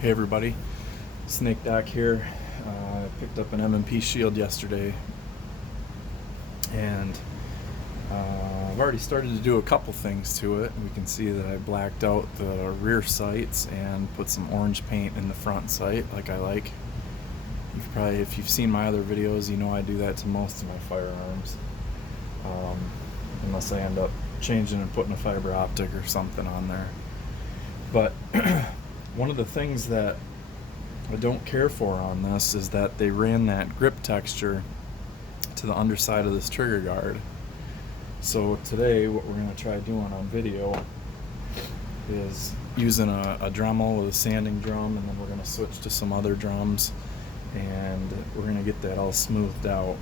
Hey everybody, Snake Doc here. I picked up an M&P Shield yesterday, and I've already started to do a couple things to it. We can see that I blacked out the rear sights and put some orange paint in the front sight, like I like. If you've seen my other videos, you know I do that to most of my firearms, unless I end up changing and putting a fiber optic or something on there. But one of the things that I don't care for on this is that they ran that grip texture to the underside of this trigger guard. So today what we're going to try doing on video is using a Dremel with a sanding drum, and then we're going to switch to some other drums and we're going to get that all smoothed out.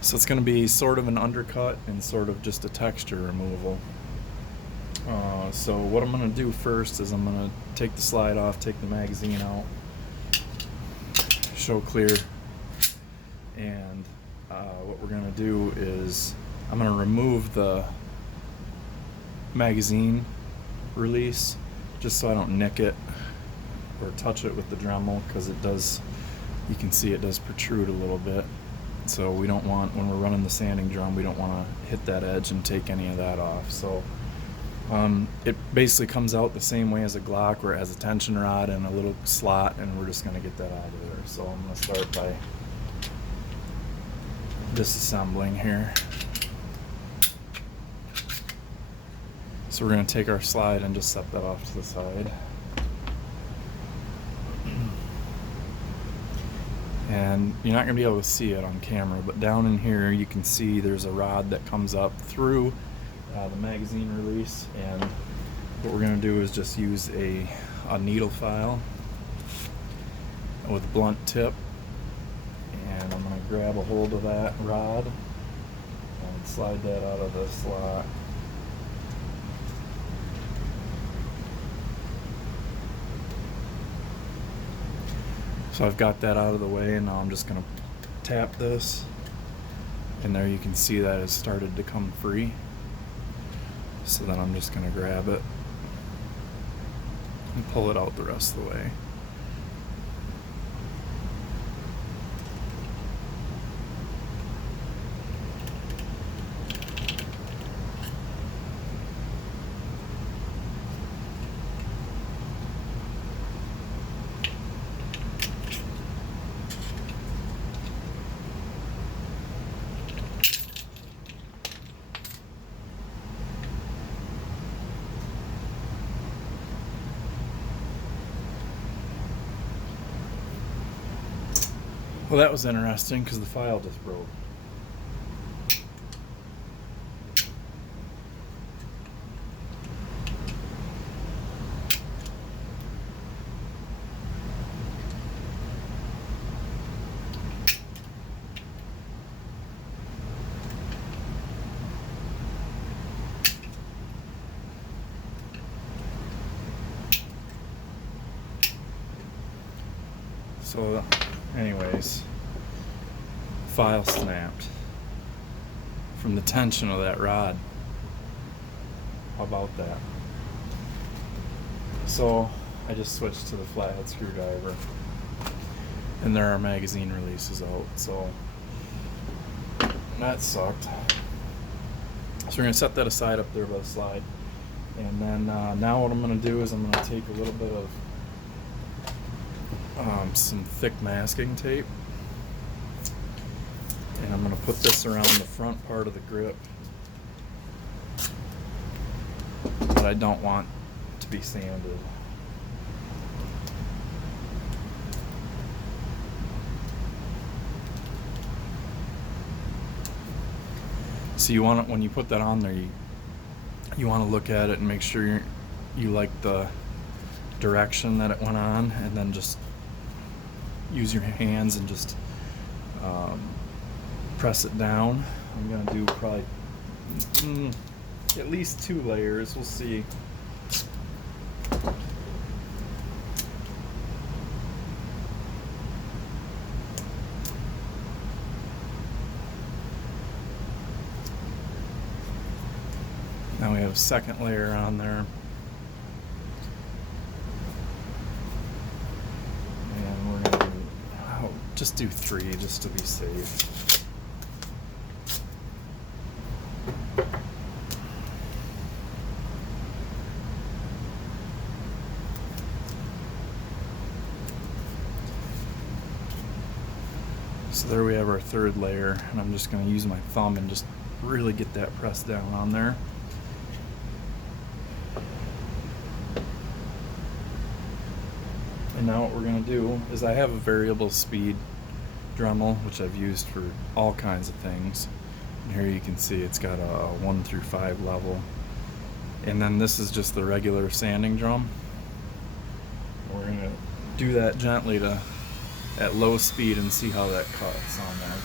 So it's going to be sort of an undercut and sort of just a texture removal. So what I'm going to do first is I'm going to take the slide off, take the magazine out, show clear, and what we're going to do is I'm going to remove the magazine release just so I don't nick it or touch it with the Dremel, because it does, you can see it does protrude a little bit. So we don't want, when we're running the sanding drum, we don't want to hit that edge and take any of that off. So it basically comes out the same way as a Glock, where it has a tension rod and a little slot, and we're just going to get that out of there. So I'm going to start by disassembling here. So we're going to take our slide and just set that off to the side. And you're not going to be able to see it on camera, but down in here you can see there's a rod that comes up through the magazine release, and what we're going to do is just use a needle file with blunt tip, and I'm going to grab a hold of that rod and slide that out of the slot. So I've got that out of the way, and now I'm just going to tap this, and there you can see that it's started to come free. So then I'm just going to grab it and pull it out the rest of the way. Well, that was interesting because the file just broke. So anyways, file snapped from the tension of that rod. How about that? So I just switched to the flathead screwdriver, and there are magazine releases out, so that sucked. So we're going to set that aside up there by the slide, and then now what I'm going to do is I'm going to take a little bit of some thick masking tape, and I'm going to put this around the front part of the grip, but I don't want to be sanded. So you want it, when you put that on there, you want to look at it and make sure you like the direction that it went on, and then just use your hands and just press it down. I'm going to do probably at least 2 layers. We'll see. Now we have a second layer on there. just do 3 just to be safe. So there we have our 3rd layer, and I'm just going to use my thumb and just really get that pressed down on there. And now what we're going to do is I have a variable speed Dremel, which I've used for all kinds of things. And here you can see it's got a 1 through 5 level. And then this is just the regular sanding drum. We're going to do that gently at low speed and see how that cuts on there.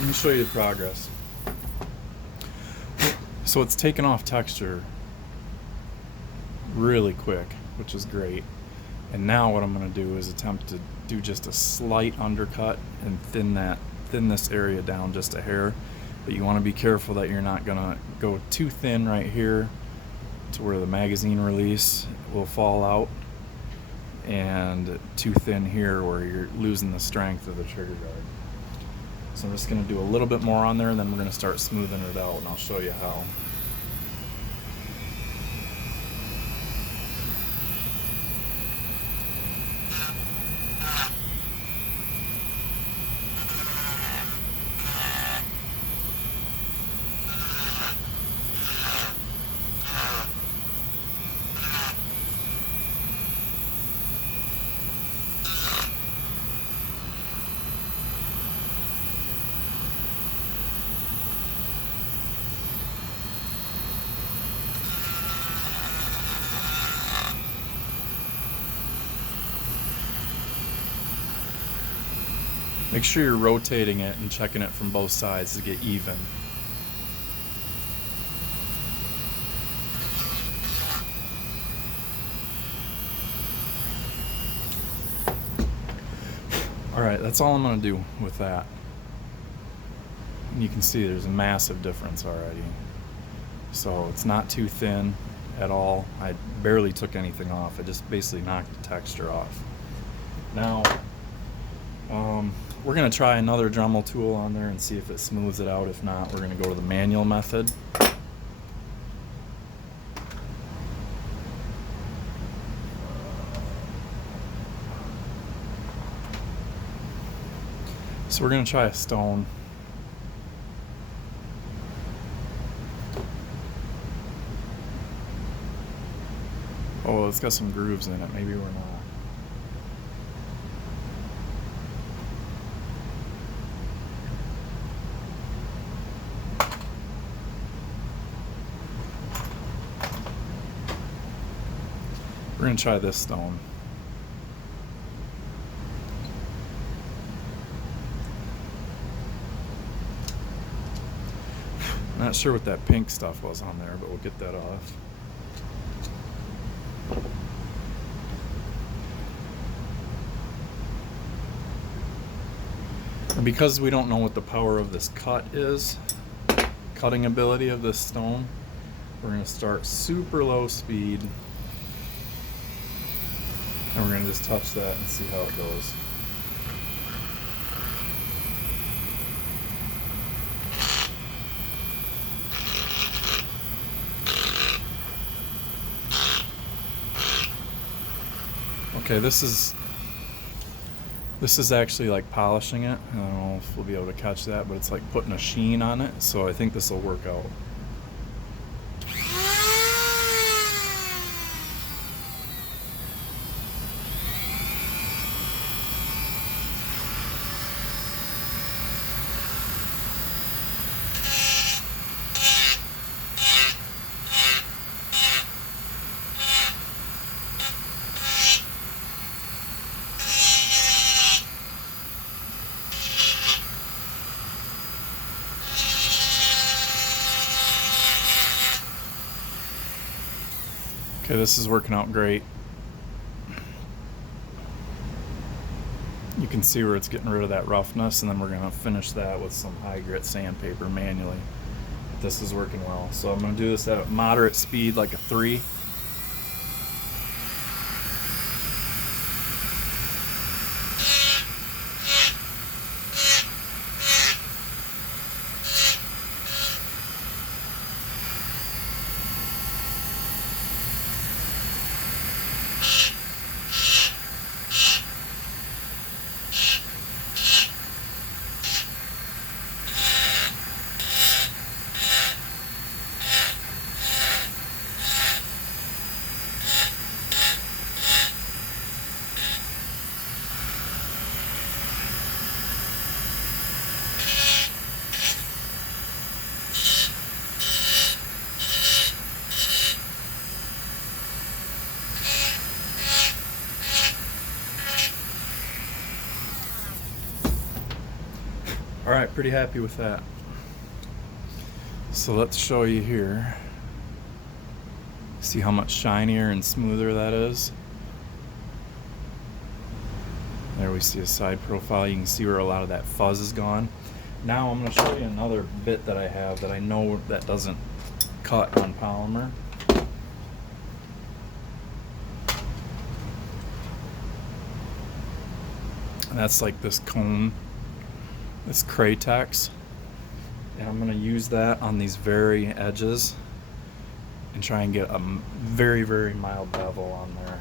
Let me show you the progress. So it's taken off texture really quick, which is great. And now what I'm going to do is attempt to do just a slight undercut and thin this area down just a hair. But you want to be careful that you're not going to go too thin right here to where the magazine release will fall out, and too thin here where you're losing the strength of the trigger guard. So I'm just going to do a little bit more on there, and then we're going to start smoothing it out, and I'll show you how. Make sure you're rotating it and checking it from both sides to get even. Alright, that's all I'm going to do with that. And you can see there's a massive difference already. So it's not too thin at all. I barely took anything off. I just basically knocked the texture off. Now, we're going to try another Dremel tool on there and see if it smooths it out. If not, we're going to go to the manual method. So we're going to try a stone. Oh, it's got some grooves in it. Maybe we're not. We're going to try this stone. Not sure what that pink stuff was on there, but we'll get that off. And because we don't know what the power of this cut is, cutting ability of this stone, we're going to start super low speed. And we're going to just touch that and see how it goes. Okay, this is This is actually like polishing it. I don't know if we'll be able to catch that, but it's like putting a sheen on it, so I think this will work out. Okay, this is working out great. You can see where it's getting rid of that roughness, and then we're going to finish that with some high grit sandpaper manually. This is working well. So I'm going to do this at moderate speed, like a 3. Alright, pretty happy with that. So let's show you here. See how much shinier and smoother that is. There we see a side profile. You can see where a lot of that fuzz is gone. Now I'm going to show you another bit that I have that I know that doesn't cut on polymer. And that's like this cone. This Cratex, and I'm going to use that on these very edges and try and get a very, very mild bevel on there.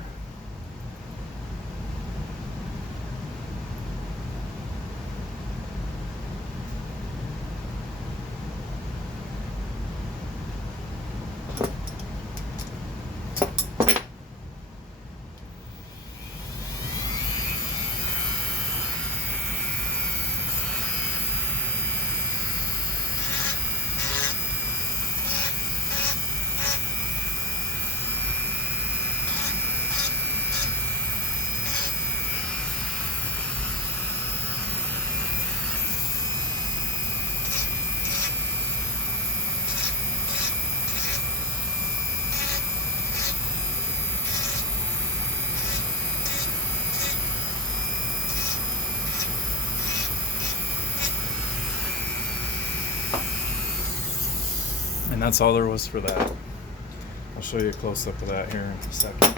And that's all there was for that. I'll show you a close-up of that here in a second.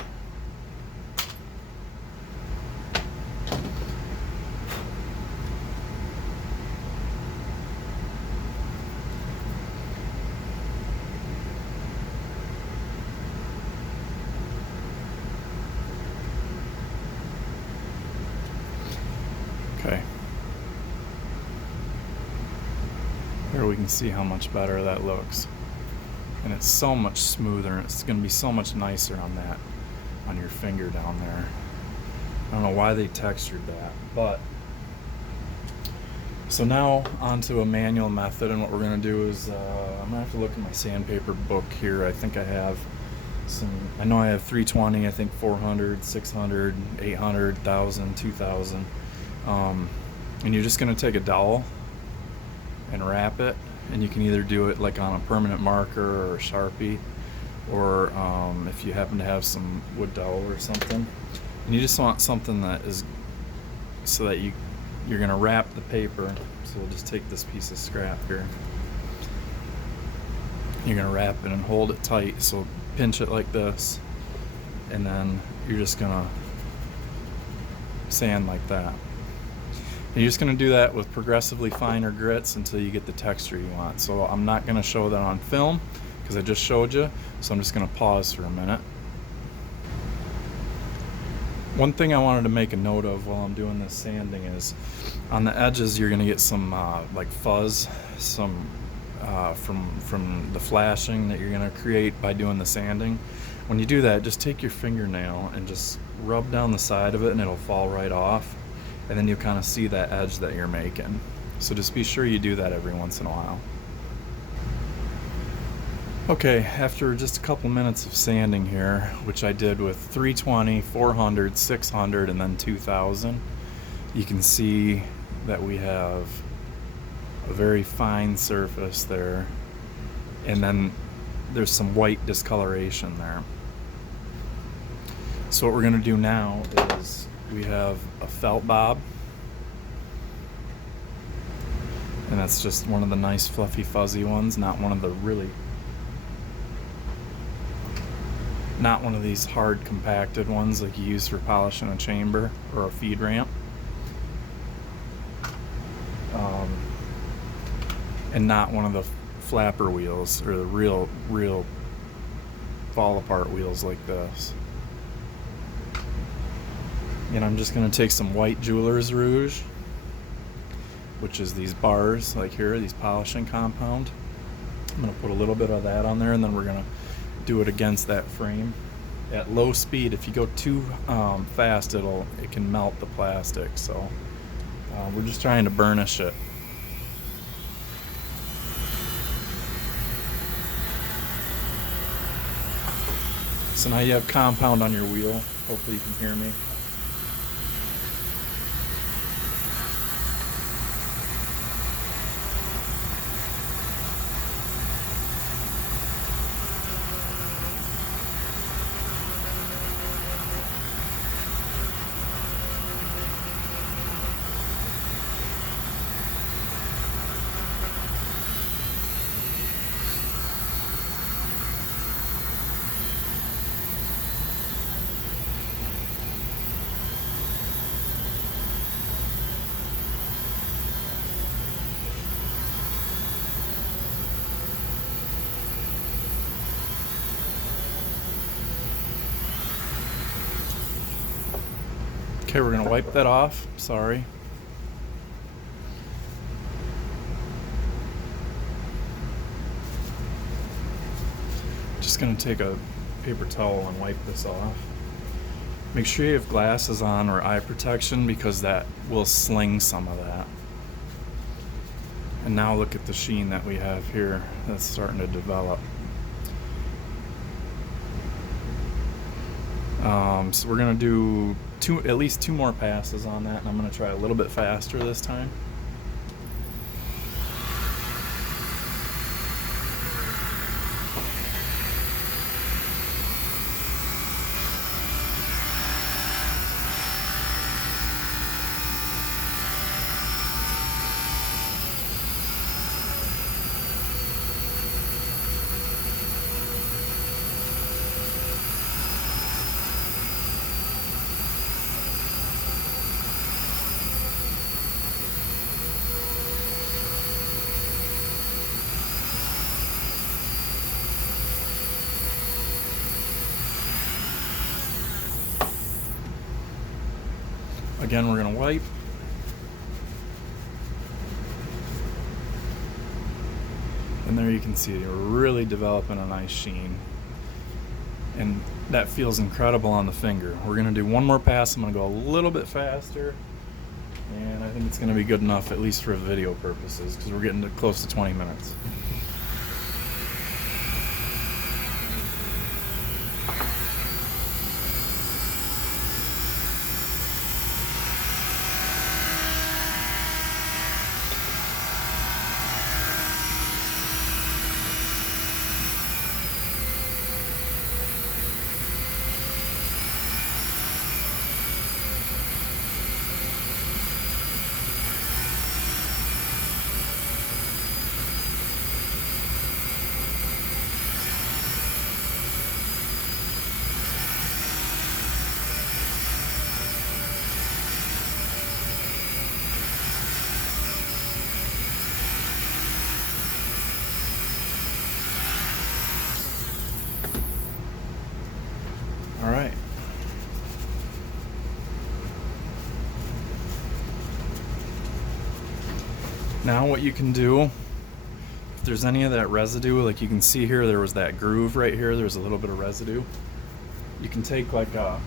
Okay. Here we can see how much better that looks. And it's so much smoother, and it's going to be so much nicer on that, on your finger down there. I don't know why they textured that, but so now onto a manual method, and what we're going to do is I'm going to have to look at my sandpaper book here. I think I have some, I know I have 320, I think 400, 600, 800, 1000, 2000. And you're just going to take a dowel and wrap it, and you can either do it like on a permanent marker or a Sharpie, or if you happen to have some wood dowel or something, and you just want something that is so that you're going to wrap the paper. So we'll just take this piece of scrap here, you're going to wrap it and hold it tight, so pinch it like this, and then you're just going to sand like that. And you're just going to do that with progressively finer grits until you get the texture you want. So I'm not going to show that on film because I just showed you, so I'm just going to pause for a minute. One thing I wanted to make a note of while I'm doing this sanding is on the edges you're going to get some like fuzz, some from the flashing that you're going to create by doing the sanding. When you do that, just take your fingernail and just rub down the side of it and it'll fall right off, and then you'll kind of see that edge that you're making. So just be sure you do that every once in a while. Okay, after just a couple minutes of sanding here, which I did with 320, 400, 600, and then 2000, you can see that we have a very fine surface there, and then there's some white discoloration there. So what we're going to do now is we have a felt bob, and that's just one of the nice fluffy fuzzy ones, not one of these hard compacted ones like you use for polishing a chamber or a feed ramp. And not one of the flapper wheels or the real fall apart wheels like this. And I'm just going to take some white jeweler's rouge, which is these bars like here, these polishing compound. I'm going to put a little bit of that on there, and then we're going to do it against that frame at low speed. If you go too fast, it can melt the plastic. So we're just trying to burnish it. So now you have compound on your wheel. Hopefully you can hear me. Okay, we're going to wipe that off. Sorry. Just going to take a paper towel and wipe this off. Make sure you have glasses on or eye protection, because that will sling some of that. And now look at the sheen that we have here that's starting to develop. So we're going to do at least two more passes on that, and I'm going to try a little bit faster this time. Again, we're going to wipe. And there you can see we're really developing a nice sheen. And that feels incredible on the finger. We're going to do one more pass. I'm going to go a little bit faster. And I think it's going to be good enough, at least for video purposes, because we're getting to close to 20 minutes. Now what you can do, if there's any of that residue, like you can see here, there was that groove right here, there's a little bit of residue. You can take like a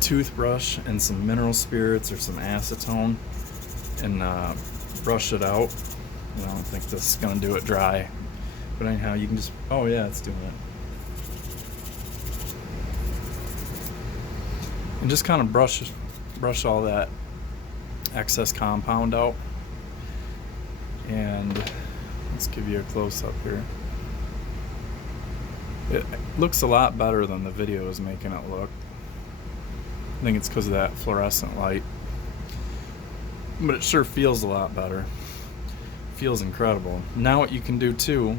toothbrush and some mineral spirits or some acetone and brush it out. I don't think this is going to do it dry, but anyhow, you can just, oh yeah, it's doing it. And just kind of brush all that excess compound out. And let's give you a close-up here. It looks a lot better than the video is making it look. I think it's because of that fluorescent light. But it sure feels a lot better. Feels incredible. Now what you can do too,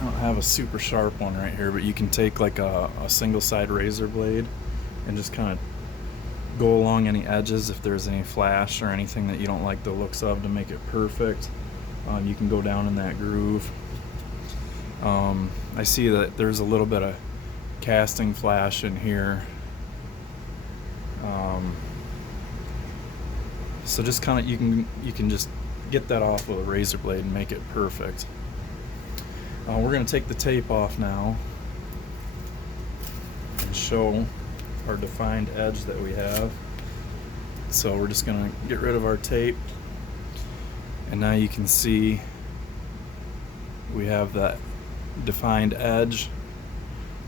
I don't have a super sharp one right here, but you can take like a single side razor blade and just kind of go along any edges if there's any flash or anything that you don't like the looks of to make it perfect. You can go down in that groove. I see that there's a little bit of casting flash in here. So just kind of you can just get that off with a razor blade and make it perfect. We're going to take the tape off now and show our defined edge that we have. So we're just going to get rid of our tape, and now you can see we have that defined edge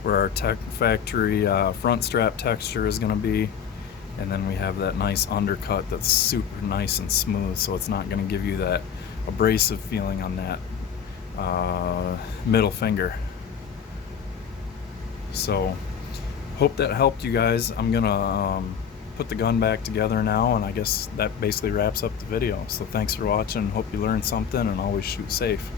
where our factory front strap texture is going to be, and then we have that nice undercut that's super nice and smooth, so it's not going to give you that abrasive feeling on that middle finger. So hope that helped you guys. I'm gonna put the gun back together now, and I guess that basically wraps up the video. So thanks for watching. Hope you learned something, and always shoot safe.